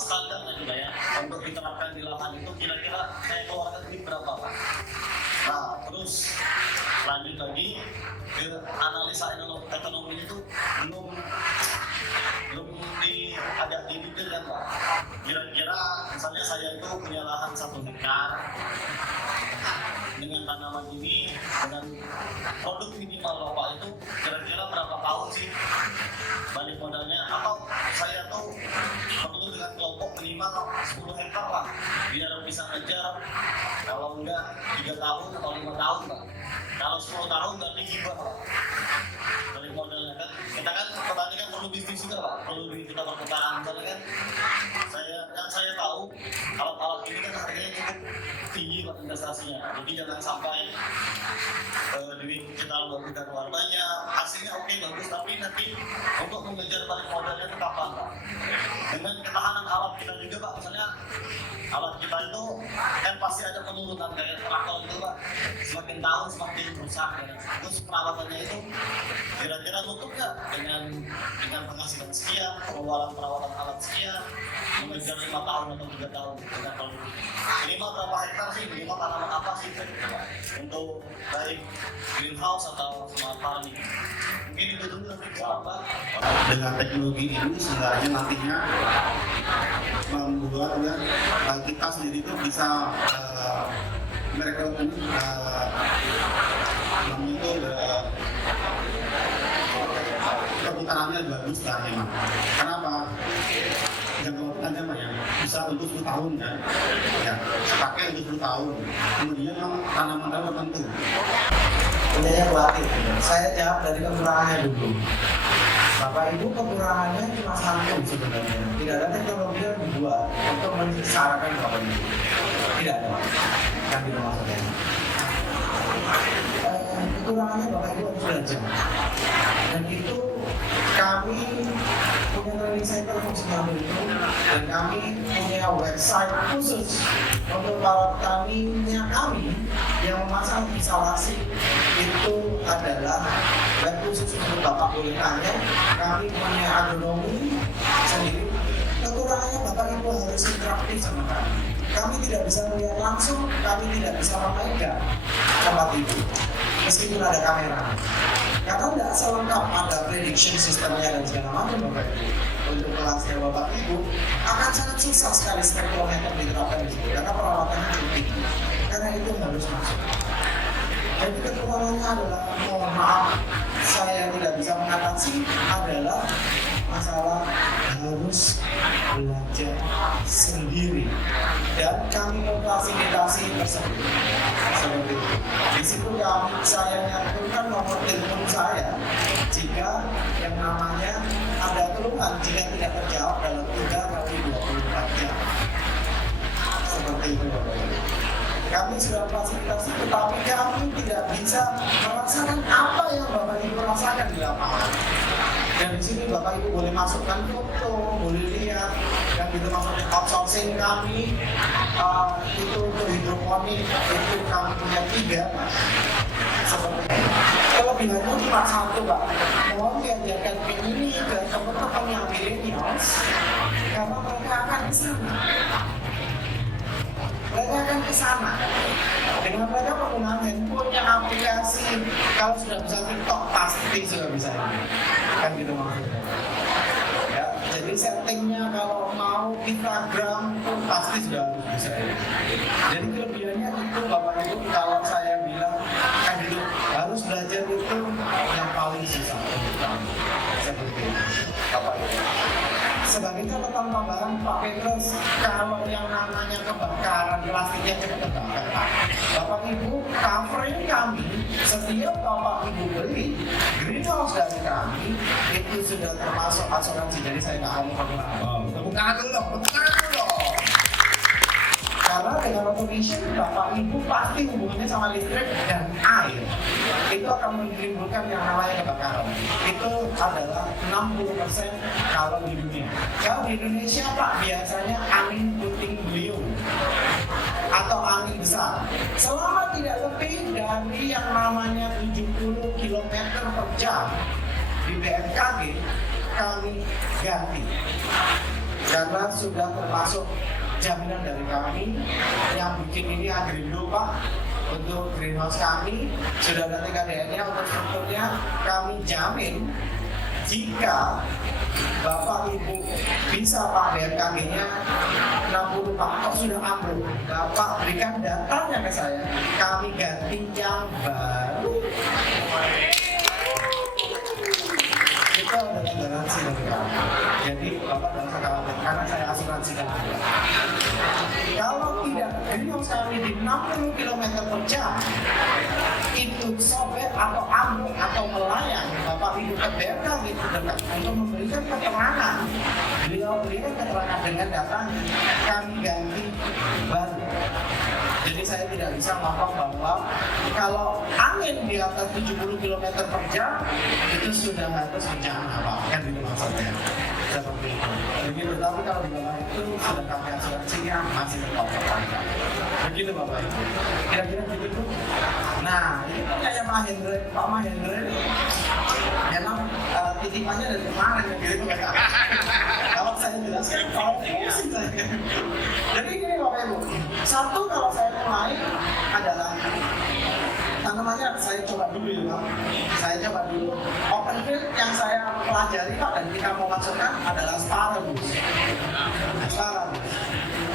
standar kan juga ya untuk diterapkan di lahan itu kira-kira saya keluarkan duit berapa Pak? Nah terus lanjut lagi ke analisa ekonomi itu belum agak didetailkan Pak. Kira-kira misalnya saya itu punya lahan 1 hektar dengan tanaman ini, dengan produk minimal Bapak itu kira-kira berapa tahun sih balik modalnya, atau saya tuh perlu dengan kelompok minimal 10 hektar lah biar bisa ngejar, kalau enggak 3 tahun atau 5 tahun Pak. Kalau 10 tahun berarti hibah Pak balik modalnya kan. Kita kan petani kan perlu bisnis juga Pak, perlu duit kita perputaran. Misalnya kan saya tahu alat-alat ini kan harganya cukup tinggi Pak investasinya, jadi jangan sampai duit kita bukan luar banyak, hasilnya oke bagus, tapi nanti untuk mengejar balik modalnya itu kapan Pak? Dengan ketahanan alat kita juga Pak, misalnya alat kita itu kan pasti ada penurunan kayak traktor itu Pak, semakin tahun semakin rusak ya. Terus perawatannya itu kira-kira nutup nggak dengan penghasilan sekian, perawatan alat sekian, mengejar 5 tahun atau 3 tahun dengan produk minimal berapa hektar sih, minimal tanaman apa sih Pak, untuk baik greenhouse atau smart farming. Mungkin itu dulu nanti Pak. Dengan teknologi ini sebenarnya nantinya membuat kita sendiri itu bisa mereka itu perputarannya bagus kan memang. Kenapa? Jangka waktu panjang ya, bisa untuk 10 tahun kan, ya pakai untuk 10 tahun. Kemudian tanaman tertentu. Punyanya pelatih. Saya jawab dari kekurangannya dulu. Bapak Ibu kekurangannya cuma satu sebenarnya. Tidak ada teknologi yang dibuat untuk mensyaratkan Bapak Ibu. Tidak ada. Kan itu maksudnya. Kekurangannya Bapak Ibu harus belajar. Dan itu kami punya training center fungsional itu, dan kami punya website khusus untuk para petaninya kami yang memasang instalasi. Itu adalah web khusus untuk Bapak boleh tanya. Kami punya agronomi sendiri. Kekurangannya Bapak Ibu harus interaktif sama kami. Kami tidak bisa melihat langsung, kami tidak bisa memegang tempat itu meskipun ada kamera. Karena tidak selengkap ada prediction sistemnya dan segala macam Bapak Ibu. Untuk kelasnya Bapak Ibu akan sangat susah sekali spektrometer diterapkan di situ karena perawatannya cukup tinggi. Karena itu harus masuk. Jadi kekurangannya adalah, mohon maaf, saya tidak bisa mengatasi adalah masalah harus belajar sendiri dan kami memfasilitasi tersebut seperti itu. Di situ saya nyantumkan nomor telepon saya jika yang namanya ada keluhan jika tidak terjawab dalam 3x24 jam. Seperti itu Bapak Ibu. Kami sudah fasilitasi, tetapi kami tidak bisa merasakan apa yang Bapak Ibu rasakan di lapangan. Dan di sini Bapak Ibu boleh masukkan foto, boleh lihat, dan itu maksudnya outsourcing kami itu untuk hidroponik itu kami punya 3 seperti ini. Kelebihannya cuma satu Pak, mohon diajarkan ini ke teman-teman yang millennials karena mereka akan ke sana. Mereka akan ke sana. Dengan mereka penggunaan handphonenya, aplikasi, kalau sudah bisa TikTok pasti sudah bisa ini. Kan gitu maksudnya. Ya, jadi settingnya kalau mau Instagram pun pasti sudah harus bisa ini. Jadi kelebihannya itu Bapak Ibu kalau saya bilang kan gitu harus belajar itu yang paling susah untuk kami. Seperti itu Bapak Ibu. Sebagai catatan tambahan Pak Petrus, kalau yang namanya kebakaran plastiknya cepat terbakar Bapak Ibu covering kami setiap Bapak Ibu beli greenhouse dari kami itu sudah termasuk asuransi. Jadi saya nggak mau perkenalkan. Tepuk tangan dulu. Karena dengan automation Bapak Ibu pasti hubungannya sama listrik dan air itu akan menimbulkan yang namanya kebakaran. Itu adalah 60% kalau di dunia. Kalau di Indonesia Pak biasanya angin puting beliung atau angin besar. Selama tidak lebih dari yang namanya 70 km per jam di BMKG kami ganti karena sudah termasuk jaminan dari kami yang bikin ini Agrindo Pak. Untuk greenhouse kami sudah ada TKDN-nya, untuk strukturnya kami jamin jika Bapak Ibu bisa Pak BMKG-nya 60 Pak, kok sudah ambruk, Bapak berikan datanya ke saya, kami ganti yang baru. Itu adalah garansi dari kami. Jadi Bapak tidak usah khawatir karena saya asuransikan juga. Kalau tidak greenhouse kami di 60 km per jam itu sobek atau ambruk atau melayang, Bapak Ibu ke BMKG terdekat untuk memberikan keterangan. Beliau berikan keterangan dengan datanya, kami ganti baru. Jadi saya tidak bisa ngomong bahwa kalau angin di atas 70 km per jam itu sudah harus bencana Pak, kan itu maksudnya. Seperti itu. Begitu, tapi kalau di bawah itu sudah kami asuransinya masih tercover. Begitu Bapak Ibu. Kira-kira begitu. Nah, ini kan kayak Pak Mahendra memang titipannya dari kemarin gitu kayak. Kalau saya jelaskan, kalau pusing saya. Jadi gini Bapak Ibu, satu kalau saya mulai adalah tanamannya saya coba dulu ya Pak. Saya coba dulu. Open field yang saya pelajari Pak dan kita mau masukkan adalah asparagus.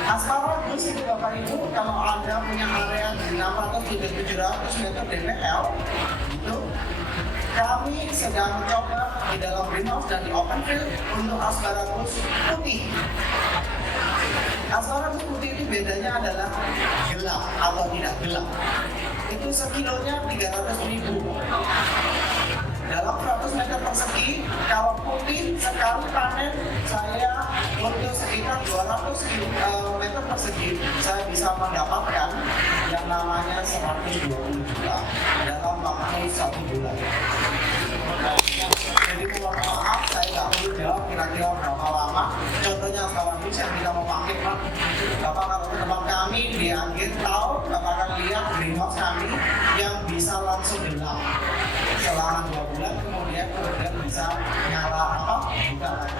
Asparagus itu Bapak Ibu, kalau Anda punya area di 600-700 meter DPL, itu kami sedang mencoba di dalam greenhouse dan di open field untuk asparagus putih. Asparagus putih itu bedanya adalah gelap atau tidak gelap. Itu sekilonya 300.000. Dalam 100 meter persegi, kalau putih sekali panen saya untuk sekitar 200 meter persegi saya bisa mendapatkan yang namanya 120 juta dalam waktu 1 bulan. Jadi mohon maaf saya nggak perlu jawab kira-kira berapa lama. Contohnya asparagus yang kita mau pakai Pak. Bapak kalau ke tempat kami di akhir tahun Bapak akan lihat greenhouse kami yang bisa langsung gelap selama 2 bulan kemudian bisa nyala apa buka lagi.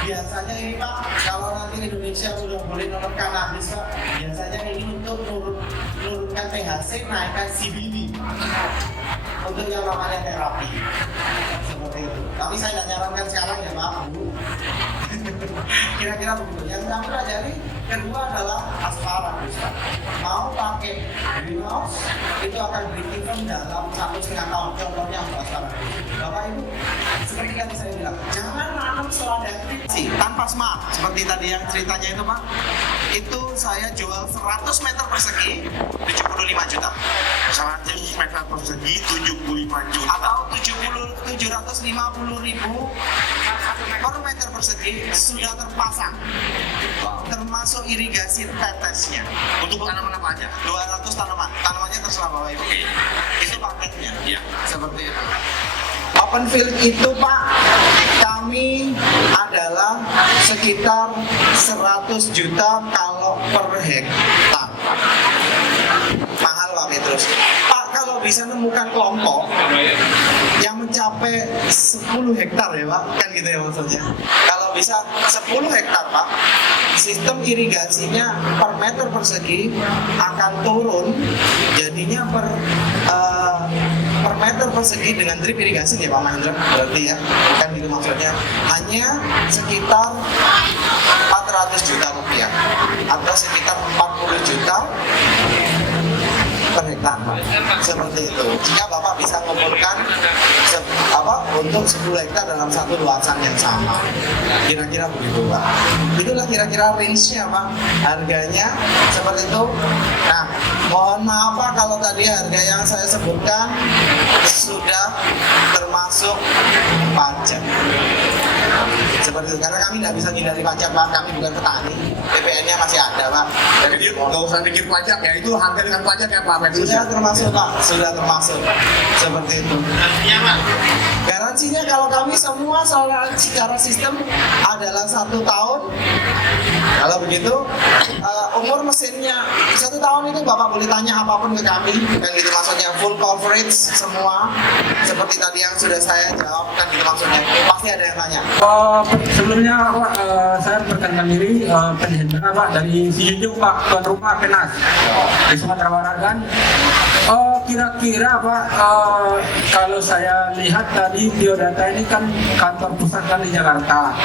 Biasanya ini Pak kalau nanti Indonesia sudah boleh menekan habis Pak, biasanya ini untuk menurunkan THC, naikkan CBD untuk yang namanya terapi seperti itu. Tapi saya tidak nyarankan sekarang ya Pak Bu. Kira-kira begitu. Yang kami pelajari kedua adalah asparagus. Mau pakai greenhouse itu akan break-even dalam 1,5 tahun. Contohnya untuk asparagus. Bapak Ibu, seperti yang saya bilang, jangan nanam selada kecil tanpa smart. Seperti tadi yang ceritanya itu Pak, itu saya jual 100 meter persegi 75 juta. 100 meter persegi 75 juta Atau 750.000 per meter persegi sudah terpasang. Termasuk irigasi tetesnya. untuk tanaman apa aja? 200 tanaman. Tanamannya terserah Bapak Ibu. Itu paketnya. Iya. Seperti itu. Open field itu Pak, kami adalah sekitar 100 juta kalau per hektar. Mahal Pak Petrus. Pak kalau bisa nemukan kelompok yang mencapai 10 hektar ya Pak, kan gitu ya maksudnya. Kalau bisa 10 hektar Pak, sistem irigasinya per meter persegi akan turun, jadinya per meter persegi dengan drip irigasi ya Pak Mahendra, berarti ya, kan gitu maksudnya, hanya sekitar 400 juta rupiah atau sekitar 40 juta per hektar seperti itu. Jika Bapak bisa mengumpulkan untuk 10 hektar dalam satu luasan yang sama, kira-kira begitu Pak. Itulah kira-kira range-nya Pak, harganya seperti itu. Nah, mohon maaf Pak kalau tadi harga yang saya sebutkan sudah termasuk pajak. Seperti itu, karena kami tidak bisa hindari pajak Pak, kami bukan petani, PPN-nya masih ada Pak. Jadi nggak usah pikir pajak ya, itu harga dengan pajak ya Pak Petrus? Sudah termasuk Pak, sudah termasuk. Seperti itu. Garansinya kalau kami semua secara sistem adalah 1 tahun. Kalau begitu, umur mesinnya 1 tahun itu Bapak boleh tanya apapun ke kami, kan gitu maksudnya, full coverage semua. Seperti tadi yang sudah saya jawab, kan gitu maksudnya. Pasti ada yang tanya. Sebelumnya saya berkenal perkenalkan diri, Hendra Pak dari Sijunjung Pak, tuan rumah Penas di Sumatera Barat kan. Kira-kira Pak, kalau saya lihat tadi biodata ini kan kantor pusat kan di Jakarta.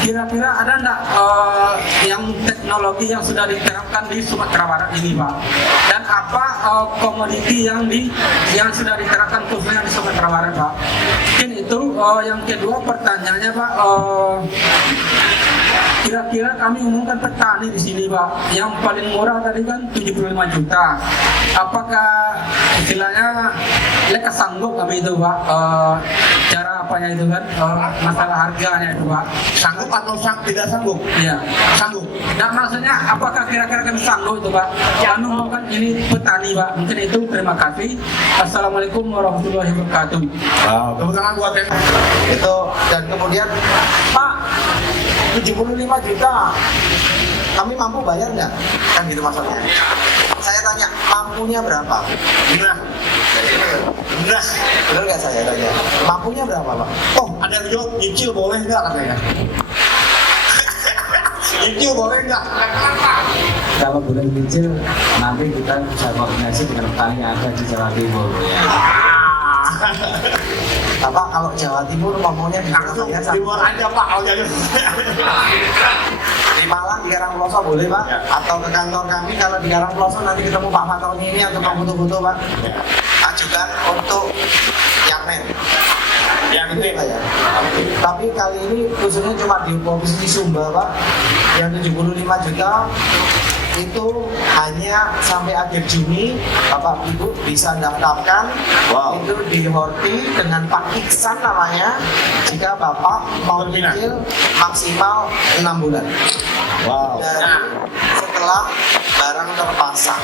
Kira-kira ada enggak yang teknologi yang sudah diterapkan di Sumatera Barat ini Pak? Dan apa komoditi yang sudah diterapkan khususnya di Sumatera Barat Pak? Mungkin itu. Yang kedua pertanyaannya Pak, kira-kira kami umumkan petani di sini Pak, yang paling murah tadi kan 75 juta. Apakah istilahnya mereka sanggup kami itu Pak? Cara apanya itu kan, masalah harganya itu Pak? Sanggup atau tidak sanggup? Iya. Sanggup. Nah maksudnya apakah kira-kira kami sanggup itu Pak? Anu kan ini petani Pak. Mungkin itu. Terima kasih. Assalamualaikum warahmatullahi wabarakatuh. Wow, tepuk tangan buat ya. Itu, dan kemudian Pak, 75 juta kami mampu bayar nggak? Kan gitu maksudnya. Saya tanya, mampunya berapa? Benar. Benar. Benar nggak saya tanya? Mampunya berapa Pak? Oh, ada yang jawab nyicil boleh nggak katanya? Nyicil boleh nggak? Kalau boleh nyicil, nanti kita bisa koordinasi dengan petani yang ada di Jawa Timur ya. Bapak kalau Jawa Timur ngomongnya di Langsung Surabaya di luar aja Pak. Oh, jadi. di Malang, di Karangploso boleh Pak? Ya. Atau ke kantor kami kalau di Karangploso nanti ketemu Pak Fatoni ini atau Pak Butuh-Butuh Pak? Ya. Ajukan untuk Yakmen. Yang Itu ini Pak ya. Tapi kali ini khususnya cuma di Provinsi Sumba Pak, yang 75 juta itu hanya sampai akhir Juni Bapak Ibu bisa daftarkan. Wow. Itu di Horti dengan Pak Iksan namanya, jika Bapak mau Berminat. cicil maksimal 6 bulan wow. dari setelah barang terpasang.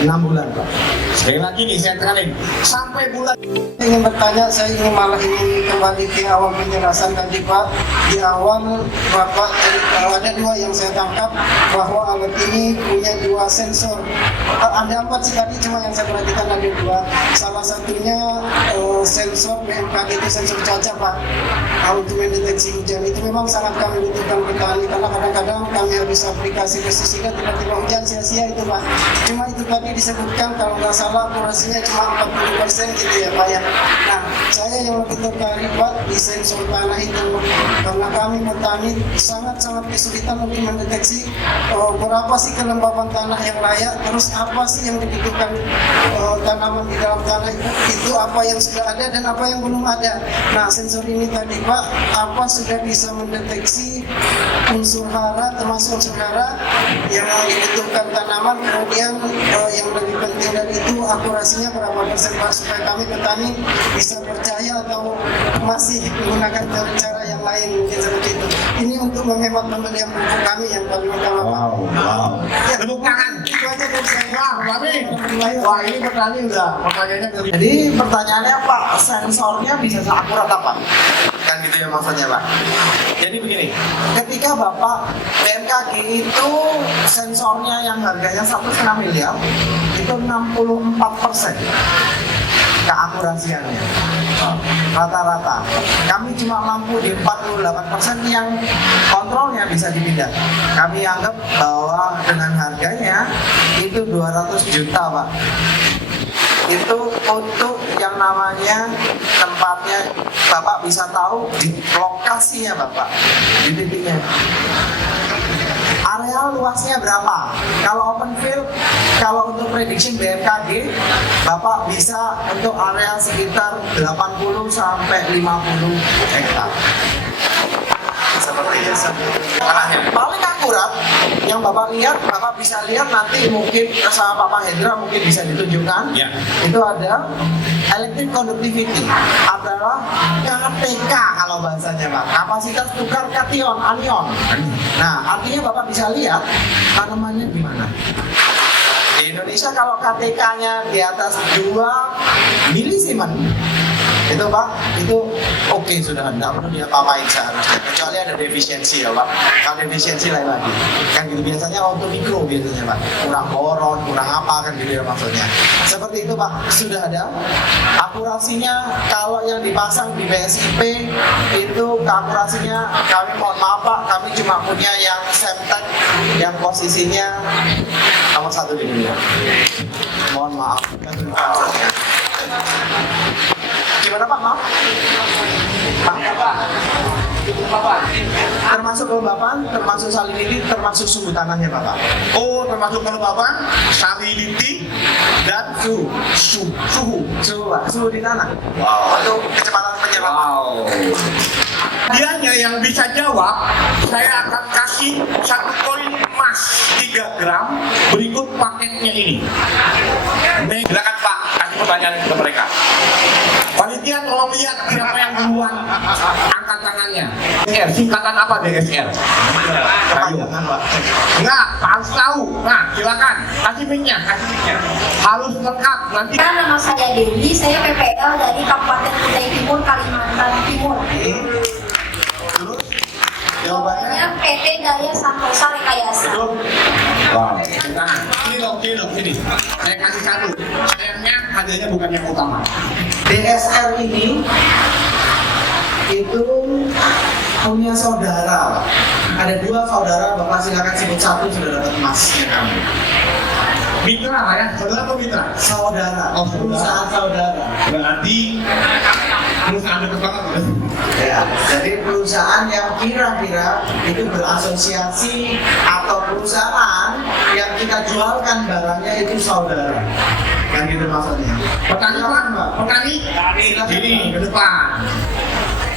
6 bulan Pak. Sekali lagi nih saya tekankan sampai bulan. Ingin bertanya, saya ingin kembali ke awal penjelasan tadi Pak. Di awal Bapak ada dua yang saya tangkap, bahwa alat ini punya dua sensor. Ada 4 sih tadi, cuma yang saya perhatikan ada 2. Salah satunya sensor BMKG, itu sensor cuaca Pak. Untuk mendeteksi hujan itu memang sangat kami butuhkan petani, karena kadang-kadang kami habis aplikasi pestisida tiba-tiba hujan sia-sia itu Pak. Cuma itu tadi disebutkan kalau nggak salah akurasinya cuma 40% gitu ya Pak ya. Nah, saya yang lebih tertarik Pak di sensor tanah itu, karena kami petani sangat-sangat kesulitan untuk mendeteksi berapa sih kelembapan tanah yang layak, terus apa sih yang dibutuhkan tanaman di dalam tanah itu apa yang sudah ada dan apa yang belum ada. Nah, sensor ini tadi Pak, apa sudah bisa mendeteksi unsur hara, termasuk unsur hara yang dibutuhkan tanaman, kemudian yang lebih penting dari itu akurasinya berapa persen Pak, supaya kami petani bisa percaya atau masih menggunakan cara-cara yang lain mungkin seperti itu. Ini untuk menghemat pembelian pupuk kami yang paling utama Pak. Wow. Ya, Tepuk tangan. itu aja dari saya. Wah, Mami. Wah, ini petani udah pertanyaannya dari. Jadi pertanyaannya Pak, sensornya bisa seakurat apa? Kan gitu ya maksudnya Pak. Jadi begini, ketika Bapak BMKG itu sensornya yang harganya 1,5 miliar itu 64% keakurasiannya rata-rata. Kami cuma mampu di 48% yang kontrolnya bisa dipindah. Kami anggap bahwa dengan harganya itu 200 juta Pak. Itu untuk yang namanya tempatnya Bapak bisa tahu di lokasinya Bapak, di titiknya. Area luasnya berapa? Kalau open field, kalau untuk prediction BMKG, Bapak bisa untuk area sekitar 80 sampai 50 hektar. Seperti itu. Paling akurat yang Bapak lihat, Bapak bisa lihat nanti mungkin sama Bapak Hendra mungkin bisa ditunjukkan. Ya. Itu ada electric conductivity, adalah KTK kalau bahasanya Pak, kapasitas tukar kation anion. Nah, artinya Bapak bisa lihat tanamannya di mana. Di Indonesia kalau KTK-nya di atas 2 milisievert Itu Pak, itu oke sudah, tidak perlu dia papain seharusnya. Kecuali ada defisiensi ya Pak. Kalau defisiensi lain lagi. Kan gitu biasanya untuk mikro biasanya Pak. Kurang boron, kurang apa kan gitu ya maksudnya. Seperti itu Pak, sudah ada. Akurasinya kalau yang dipasang di BSIP itu akurasinya kami mohon maaf Pak, kami cuma punya yang Semtech yang posisinya nomor 1 di dunia. Mohon maaf. Gimana Pak? Maaf? Termasuk kelembapan, termasuk salinity, termasuk suhu tanahnya Bapak. Oh, termasuk kelembapan, salinity, dan suhu. Suhu di tanah. Wow. Untuk kecepatan penyerapan. Wow. Dianya yang bisa jawab, saya akan kasih 1 koin emas 3 gram berikut paketnya ini. Silakan Pak, kasih pertanyaan ke mereka. Panitia tolong lihat siapa yang duluan angkat tangannya. DSR, singkatan apa DSR? Ayo. Enggak, harus tahu. Nah, silakan. Kasih mic-nya. Harus lengkap nanti. Nama saya Dewi, saya PPL dari Kabupaten Kutai Timur, Kalimantan Timur. Terus jawabannya Saya PT Daya Santosa Rekayasa. Wow. Nah, sini. Saya kasih 1. Sayangnya hadiahnya bukan yang utama. DSR ini itu punya saudara. Ada 2 saudara, Bapak silakan sebut 1 sudah dapat emasnya kamu. Mitra lah ya, saudara atau mitra? Saudara, Oh, saudara. perusahaan saudara. Berarti perusahaan dekat banget ya? Ya, jadi perusahaan yang kira-kira itu berasosiasi atau perusahaan yang kita jualkan barangnya itu saudara. Kan gitu maksudnya. Petani Pak, petani sini ke depan.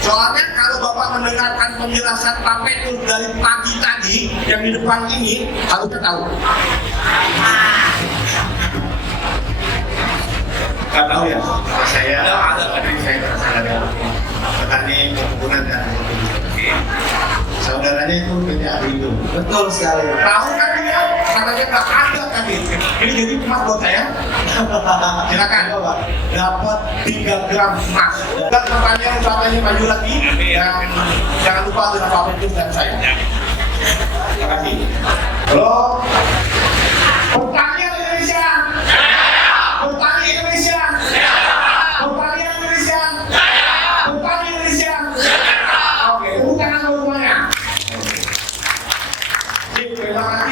Soalnya kalau Bapak mendengarkan penjelasan Pak Petrus dari pagi tadi yang di depan ini harusnya tahu. Nggak tahu ya, saya ada petani perkebunan dan saudaranya itu PT Aprindo. Betul sekali. Tahu kan dia? Katanya nggak ada tadi. Ini jadi emas buat saya. Silakan Bapak. Dapat 3 gram emas. Dan pertanyaan utamanya maju lagi. Dan jangan lupa dengan Pak Petrus dan saya. Terima kasih. Halo. Petani Indonesia. Petani Indonesia. Petani Indonesia. Petani Indonesia. Oke, bukan semuanya. Terima kasih.